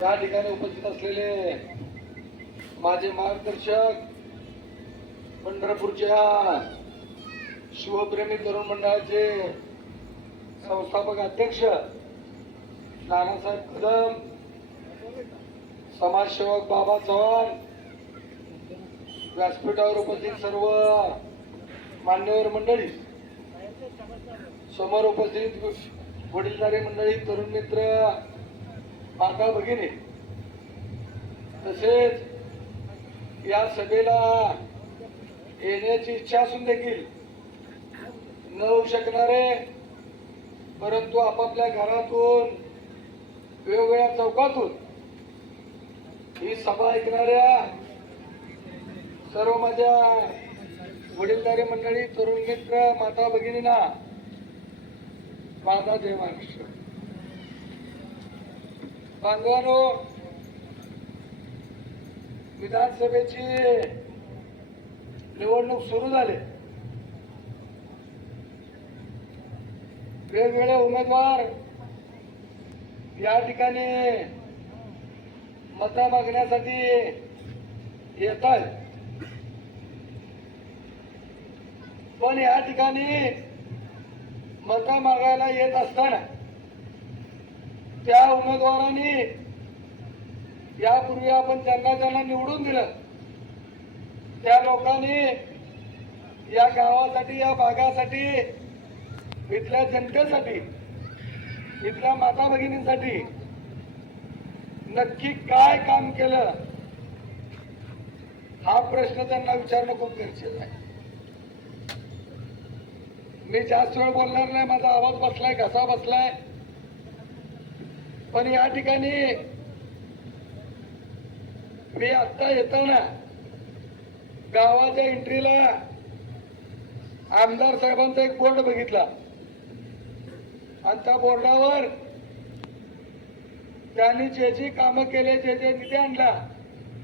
या ठिकाणी उपस्थित असलेले माझे मार्गदर्शक पंढरपूरच्या शिवप्रेमी तरुण मंडळाचे संस्थापक अध्यक्ष नानासाहेब कदम, समाजसेवक बाबा चव्हाण, व्यासपीठावर उपस्थित सर्व मान्यवर मंडळी, समोर उपस्थित वडीलधारी मंडळी, तरुण मित्र, माता भगिनी, तसेच या सभेला येण्याची इच्छा असून देखील न होऊ शकणारे परंतु आपापल्या घरातून वेगवेगळ्या चौकातून ही सभा ऐकणाऱ्या सर्व माझ्या वडीलधारी मंडळी, तरुण मित्र, माता भगिनींना माझा जय महाराष्ट्र. बांधवांनो, विधानसभेची निवडणूक सुरू झाली. वेगवेगळे उमेदवार या ठिकाणी मतं मागण्यासाठी येत आहेत, पण या ठिकाणी मतं मागायला येत असताना त्या उमेदवारांनी यापूर्वी आपण ज्यांना निवडून दिलं त्या लोकांनी या गावासाठी, या भागासाठी, इथल्या जनतेसाठी, इथल्या माता भगिनींसाठी नक्की काय काम केलं हा प्रश्न त्यांना विचारणं खूप गरजेचं आहे. मी जास्त वेळ बोलणार नाही, माझा आवाज बसलाय, घसा बसलाय, पण या ठिकाणी मी आता येताना गावाच्या एंट्रीला आमदार साहेबांचा एक बोर्ड बघितला आणि त्या बोर्डावर त्यांनी जे जे कामं केले, जे जे निधी आणला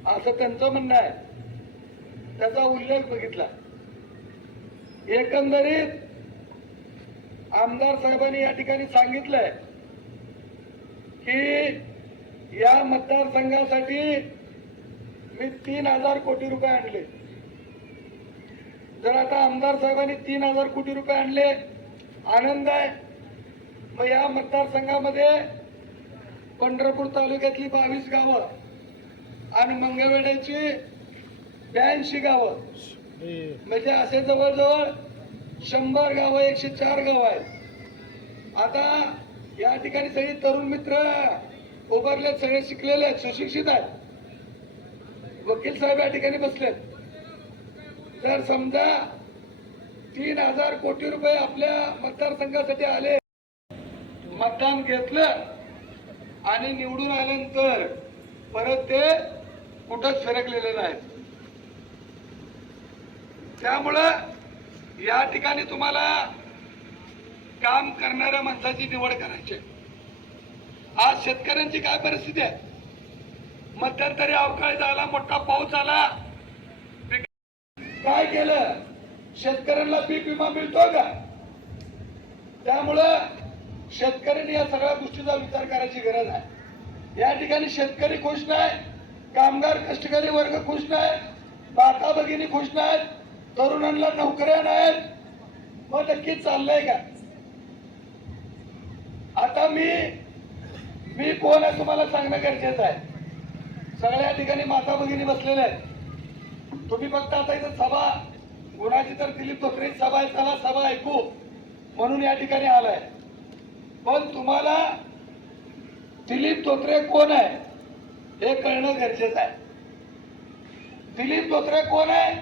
असं त्यांचं म्हणणं आहे, त्याचा उल्लेख बघितला. एकंदरीत आमदार साहेबांनी या ठिकाणी सांगितलंय की या मतदारसंघासाठी मी 3000 कोटी रुपये आणले. जर आता आमदार साहेबांनी 3000 कोटी रुपये आणले, आनंद आहे. मग या मतदारसंघामध्ये पंढरपूर तालुक्यातली 22 गावं आणि मंगळवेढ्याची 82 गावं, म्हणजे असे जवळजवळ 100 गावं, 104 गावं आहेत. आता या ठिकाणी सगळी तरुण मित्र उभारले, सगळे शिकलेले आहेत, सुशिक्षित आहेत. वकील साहेब या ठिकाणी बसलेत. जर समजा 3000 कोटी रुपये आपल्या मतदारसंघासाठी आले, मतदान घेतलं आणि निवडून आल्यानंतर परत ते कुठंच फिरकलेले नाहीत. त्यामुळं या ठिकाणी तुम्हाला काम करणाऱ्या माणसाची निवड करायची. आज शेतकऱ्यांची काय परिस्थिती आहे? मध्यंतरी अवकाळी झाला, मोठा पाऊस आला, काय केलं? शेतकऱ्यांना पीक विमा मिळतो का? त्यामुळं शेतकऱ्यांनी या सगळ्या गोष्टीचा विचार करायची गरज आहे. या ठिकाणी शेतकरी खुश नाही, कामगार कष्टकरी वर्ग खुश नाही, माता भगिनी खुश नाहीत, तरुणांना नोकऱ्या नाहीत. मग नक्की चाललंय का? आता मी कोण आहे तुम्हाला सांगणं गरजेचं आहे. सगळ्या ठिकाणी माता भगिनी बसलेल्या आहेत. तुम्ही फक्त आता इथं सभा गुणाची तर दिलीप धोत्रे सभा आहे, चला सभा ऐकू म्हणून या ठिकाणी आलाय. पण तुम्हाला दिलीप धोत्रे कोण आहे हे कळणं गरजेचं आहे. दिलीप धोत्रे कोण आहे?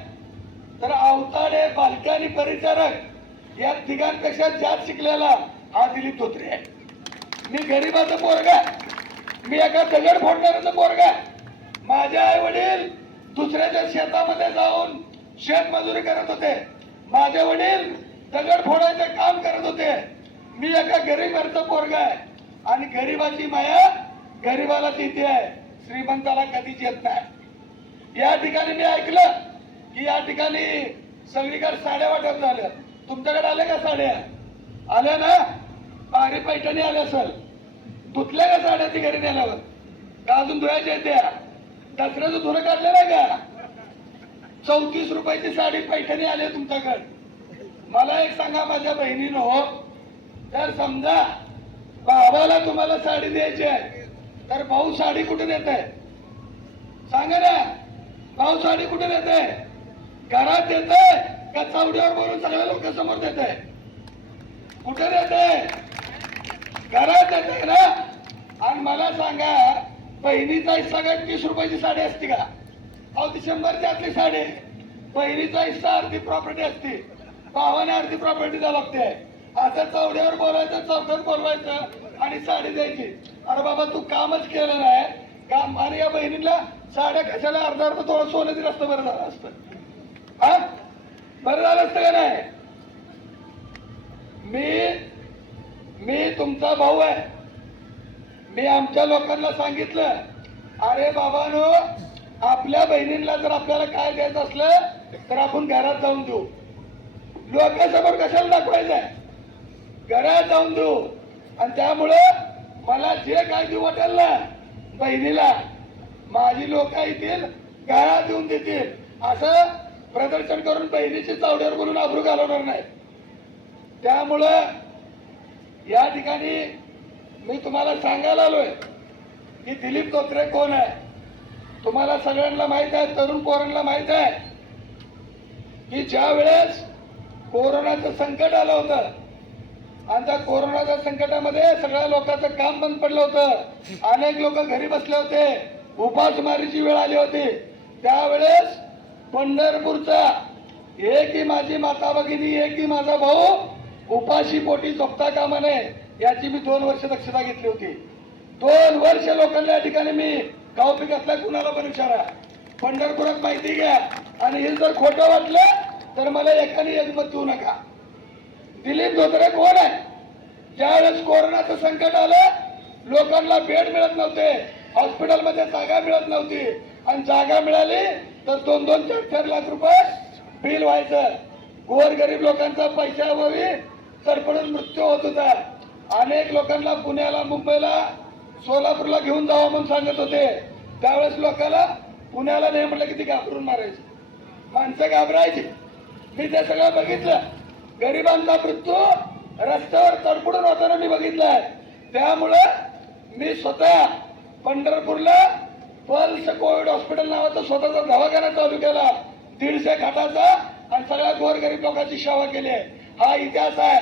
तर अवताडे, बालके आणि परिचारक या तिघांपेक्षा जास्त शिकलेला हा दिलीप धोत्रे आहे. मी गरीबाचा पोरगा, मी एका दगड फोडणाऱ्याचा पोरगा. माझे आई वडील दुसऱ्याच्या शेतामध्ये जाऊन शेतमजुरी करत होते. माझे वडील दगड फोडायचं काम करत होते. मी एका गरीबाचा पोरगा आहे आणि गरीबाची माया गरीबालाच येते आहे, श्रीमंताला कधीच येत नाही. या ठिकाणी मी ऐकलं की या ठिकाणी सगळीकडे साड्या वाटप झालं. तुमच्याकडे आले का साड्या? आल्या ना? पारी पैठणी आल्या असेल. धुतल्या का साड्या ती घरी नेल्यावर? का अजून धुवायच्या त्या? दसऱ्याचं धुणं काढलं नाही का? 34 रुपयाची साडी पैठणी आली तुमच्याकडे. मला एक सांगा माझ्या बहिणीनो, तर समजा भावाला तुम्हाला साडी द्यायची आहे तर भाऊ साडी कुठे देत आहे? सांगा ना, भाऊ साडी कुठे देत आहे? घरात देत आहे का चावडीवर बोलून सगळ्या लोकांसमोर देत आहे? कुठे देत आहे? घरात देत आहे ना. आणि मला सांगा, बहिणीचा हिस्सा काय 30 रुपयाची साडी असते का? अहो ती 100ची असली साडी. बहिणीचा हिस्सा अर्धी प्रॉपर्टी असते, भावाने अर्धी प्रॉपर्टी द्यावी लागते. असं चौड्यावर बोलायचं, चौकात बोलवायचं आणि साडी द्यायची. अरे बाबा तू कामच केलं नाही काम. आणि या बहिणीला साड्या कशाला अर्धा अर्धा थोडं सोनं दिलं असतं बरं झालं असतं. हा बरं झालं असतं का नाही? मी तुमचा भाऊ आहे. मी आमच्या लोकांना सांगितलं, अरे बाबानो, आपल्या बहिणींना जर आपल्याला काय द्यायचं असलं तर आपण घरात जाऊन देऊ. लोकांसमोर कशाला दाखवायचंय? घरात जाऊन देऊ. आणि त्यामुळं मला जे काय देऊ वाटेल ना बहिणीला, माझी लोक येतील घरात देऊन देतील. असं प्रदर्शन करून बहिणीची चावड्यावर बोलून आबरू घालवणार नाही. त्यामुळं या ठिकाणी मी तुम्हाला सांगायला आलोय की दिलीप धोत्रे कोण आहे. तुम्हाला सगळ्यांना माहित आहे, तरुण पोरांना माहित आहे की ज्या वेळेस कोरोनाचं संकट आलं होतं आणि त्या कोरोनाच्या संकटामध्ये सगळ्या लोकांचं काम बंद पडलं होतं, अनेक लोक घरी बसले होते, उपासमारीची वेळ आली होती. त्यावेळेस पंढरपूरचा एक ही माझी माता भगिनी, एक ही माझा भाऊ उपाशी पोटी झोपता कामा नये याची मी 2 वर्ष दक्षता घेतली होती. 2 वर्ष लोकांना या ठिकाणी मी गाव पिकातल्या कुणाला पण विचारा, पंढरपुरात माहिती घ्या. आणि हे जर खोटं वाटलं तर मला एकाने एक मत देऊ नका. दिलीप धोत्रे कोण आहे? ज्यावेळेस कोरोनाचं संकट आलं, लोकांना बेड मिळत नव्हते, हॉस्पिटलमध्ये जागा मिळत नव्हती, आणि जागा मिळाली तर 2-2, 4-4 लाख रुपये बिल व्हायचं. गोरगरीब लोकांचा पैशाअभावी सरपडून मृत्यू होत होता. अनेक लोकांना पुण्याला, मुंबईला, सोलापूरला घेऊन जावं म्हणून सांगत होते. त्यावेळेस लोकांना पुण्याला नाही म्हटलं की ती घाबरून मारायची, माणसं घाबरायची. मी ते सगळं बघितलं. गरिबांचा मृत्यू रस्त्यावर तडफडून होताना मी बघितलाय. त्यामुळं मी स्वतः पंढरपूरला पल्स कोविड हॉस्पिटल नावाचा स्वतःचा दवाखाना चालू केला, 150 खाटाचा, आणि सगळ्या गोरगरीब लोकांची सेवा केली आहे. हा इतिहास आहे.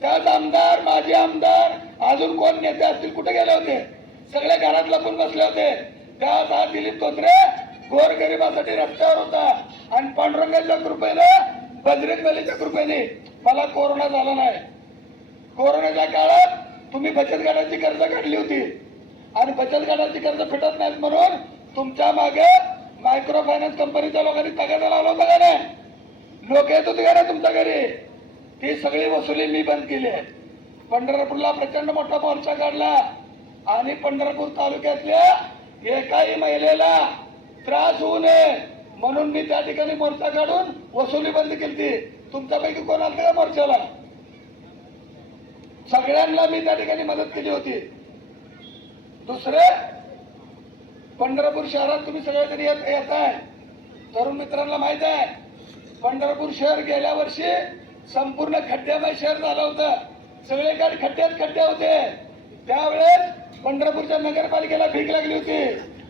त्याच आमदार, माजी आमदार, अजून कोण नेते असतील कुठे गेले होते? सगळे घरात लपून बसले होते. त्यात हा दिलीप धोत्रे गोरगरिबासाठी रस्त्यावर होता. आणि पांडुरंगाच्या कृपेने, बजरंग बलीच्या कृपेने मला कोरोना झाला नाही. कोरोनाच्या काळात तुम्ही बचत गटाची कर्ज काढली होती आणि बचत गटाची कर्ज फिटत नाहीत म्हणून तुमच्या मागे मायक्रो फायनान्स कंपनीच्या लोकांनी तगादा लावला होता का नाही? लोक येत होते का नाही तुमच्या घरी? ती सगळी वसुली मी बंद केली आहे. पंढरपूरला प्रचंड मोठा मोर्चा काढला. आणि पंढरपूर तालुक्यातल्या एकाही महिलेला त्रास होऊ नये म्हणून मी त्या ठिकाणी मोर्चा काढून वसुली बंद केली. तुमच्यापैकी कोण आलं का मोर्चाला? सगळ्यांना मी त्या ठिकाणी मदत केली होती. दुसरे, पंढरपूर शहरात तुम्ही सगळेजण येत आहे, तरुण मित्रांना माहित आहे, पंढरपूर शहर गेल्या वर्षी संपूर्ण खड्ड्यामय शहर झालं होतं. सगळीकडे खड्डे होते. त्यावेळेस पंढरपूरच्या नगरपालिकेला भीक लागली होती.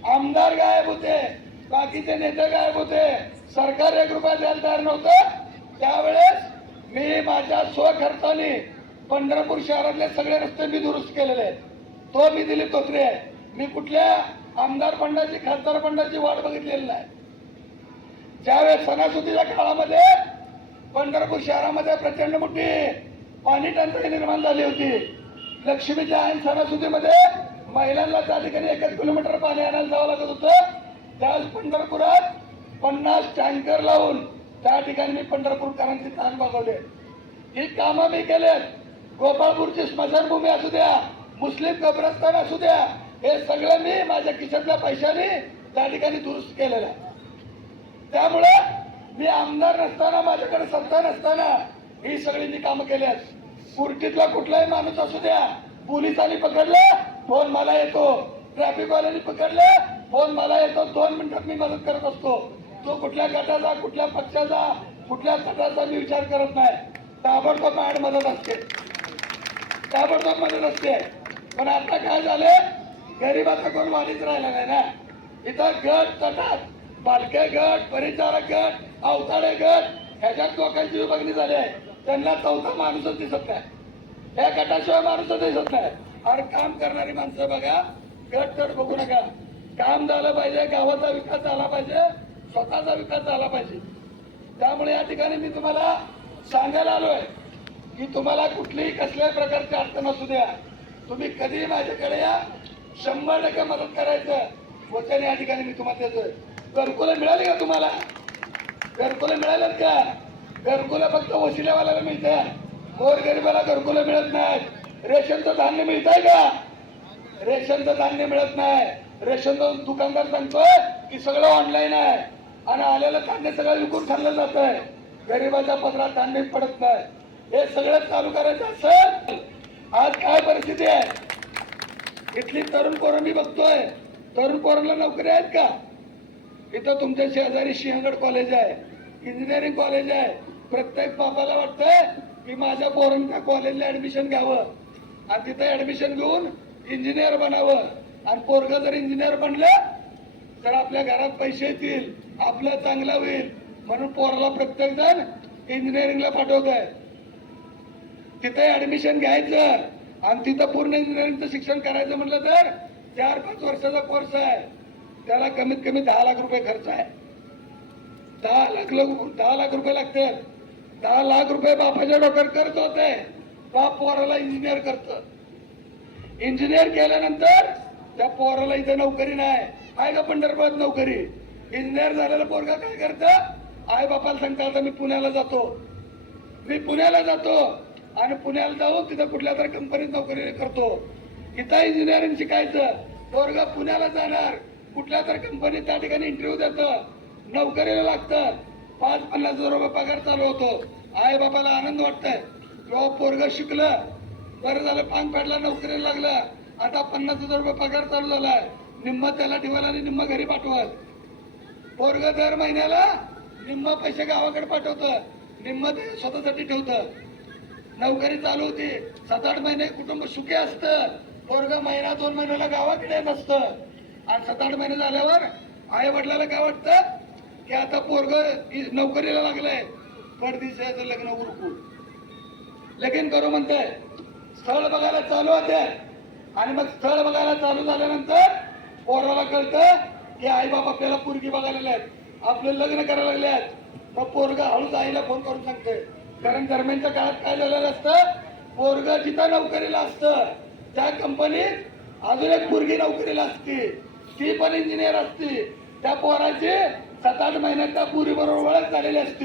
आमदार गायब होते, बाकीचे नेते गायब होते, सरकार 1 रुपया द्यायला तयार नव्हतं. त्यावेळेस मी माझ्या स्वखर्चाने पंढरपूर शहरातले सगळे रस्ते मी दुरुस्त केलेले आहेत. तो मी दिलीप धोत्रे आहे. मी कुठल्या आमदार फंडाची, खासदार फंडाची वाट बघितलेली नाही. ज्यावेळेस सणासुदीच्या काळामध्ये पंढरपूर शहरामध्ये प्रचंड मोठी पाणी टंचाई निर्माण झाली होती. लक्ष्मीच्या ऐन सणासुदीमध्ये महिलांना त्या ठिकाणी 1 किलोमीटर पाणी आणायला जावं लागत होतं. त्यावेळेस पंढरपुरात 50 टँकर लावून त्या ठिकाणी मी पंढरपूरकरांची ताण भागवले. ही कामं मी केलेत. गोपाळपूरची स्मशानभूमी असू द्या, मुस्लिम कब्रस्तान असू द्या, हे सगळं मी माझ्या खिशातल्या पैशाने त्या ठिकाणी दुरुस्त केलेलं आहे. त्यामुळे मी आमदार नसताना, माझ्याकडे सत्ता नसताना ही सगळी मी कामं केली आहेत. कुर्टीतला कुठलाही माणूस असू द्या, पोलिसांनी पकडलं फोन मला येतो, ट्रॅफिकवाल्यांनी पकडलं फोन मला येतो, 2 मिनिटात मी मदत करत असतो. तो कुठल्या गटाचा, कुठल्या पक्षाचा, कुठल्या गटाचा मी विचार करत नाही. ताबडतोब माझ्याकडे मदत असते, ताबडतोब मदत असते. पण आता काय झालं, गरीबाचा कोण माणूस राहिला नाही ना. इथं गट तटात बालके गट, परिचारक गट, अवताडे गट, ह्याच्यात लोकांची विभागणी झाली आहे. त्यांना चौथा माणूसच दिसत नाही, या गटाशिवाय माणूसच दिसत नाही. आणि काम करणारी माणसं बघा, गट तट बघू नका. काम झालं पाहिजे, गावाचा विकास झाला पाहिजे, स्वतःचा विकास झाला पाहिजे. त्यामुळे या ठिकाणी मी तुम्हाला सांगायला आलोय की तुम्हाला कुठलीही कसल्याही प्रकारची अडचण असू द्या, तुम्ही कधीही माझ्याकडे या, 100% मदत करायचं वचन या ठिकाणी मी तुम्हाला देतोय. घरकुलं मिळाली का तुम्हाला? घरकुलं मिळालेत का? घरकुलं फक्त वशिलेवाल्याला मिळतात, गोरगरिबाला घरकुलं मिळत नाहीत. रेशनचं धान्य मिळतंय का? रेशनचं धान्य मिळत नाही. रेशनचं दुकानदार सांगतोय की सगळं ऑनलाईन आहे आणि आलेलं धान्य सगळं विकून खाल्लं जात आहे. गरिबाच्या पदरात धान्य पडत नाही. हे सगळं चालू करायचं असेल, आज काय परिस्थिती आहे? इथली तरुण पोरं मी बघतोय, तरुण पोरांना नोकरी आहेत का? इथं तुमच्या शेजारी सिंहगड कॉलेज आहे, इंजिनिअरिंग कॉलेज आहे. प्रत्येक बापाला वाटतंय की माझ्या पोरांना कॉलेजला ऍडमिशन घ्यावं आणि तिथं ऍडमिशन घेऊन इंजिनियर बनावं. आणि पोरगं जर इंजिनियर बनलं तर आपल्या घरात पैसे येतील, आपलं चांगलं होईल म्हणून पोराला प्रत्येक जण इंजिनिअरिंगला पाठवत आहे. तिथे ऍडमिशन घ्यायचं आणि तिथं पूर्ण इंजिनिअरिंगचं शिक्षण करायचं म्हटलं तर 4-5 वर्षाचा कोर्स आहे. त्याला कमीत कमी 10 लाख रुपये खर्च आहे. 10 लाख रुपये लागतात. 10 लाख रुपये बापाच्या डोक्यावर खर्च होते. बाप पोराला इंजिनियर करतं. इंजिनियर केल्यानंतर त्या पोराला इथं नोकरी नाही आहे का? पंढरपुरात नोकरी. इंजिनियर झालेला पोरगा काय करतं? आई बापाला सांगता, आता मी पुण्याला जातो, मी पुण्याला जातो आणि पुण्याला जाऊन तिथं कुठल्या तरी कंपनीत नोकरी करतो. इथं इंजिनिअरिंग शिकायचं, पोरगा पुण्याला जाणार, कुठल्या तरी कंपनीत त्या ठिकाणी इंटरव्ह्यू देतं, नोकरीला लागतं, 5-50 हजार रुपये पगार चालू होतो. आई बापाला आनंद वाटतंय किंवा पोरगा शिकलं, बरं झालं, पान पाडला, नोकरीला लागलं, आता 50 हजार रुपये पगार चालू झालाय. निम्मा त्याला ठेवायला आणि निम्मा घरी पाठवत. पोरगा दर महिन्याला निम्मा पैसे गावाकडे पाठवतं, निम्मा ते स्वतःसाठी ठेवतं. नोकरी चालू होती, 7-8 महिने कुटुंब सुखी असतं. पोरगा 1-2 महिन्याला गावाकडे नसतं आणि 7-8 महिने झाल्यावर आई वडिलाला काय वाटतं की आता पोरग नोकरीला लागलंय, परदेशाचं लग्न उरकू, लगीन करू म्हणताय. स्थळ बघायला चालू होते आणि मग स्थळ बघायला चालू झाल्यानंतर पोराला कळतं की आई बाप आपल्याला पोरगी बघायला आहेत, आपलं लग्न करायला लागले आहेत. मग पोरगा हळूच आईला फोन करून सांगतोय. कारण दरम्यानच्या काळात काय झालेलं असतं, पोरग जिथं नोकरीला असतं त्या कंपनीत अजून एक पोरगी नोकरीला असते, ती पण इंजिनियर असते. त्या पोराची 7-8 महिन्यात त्या पोरी बरोबर ओळख झालेली असते.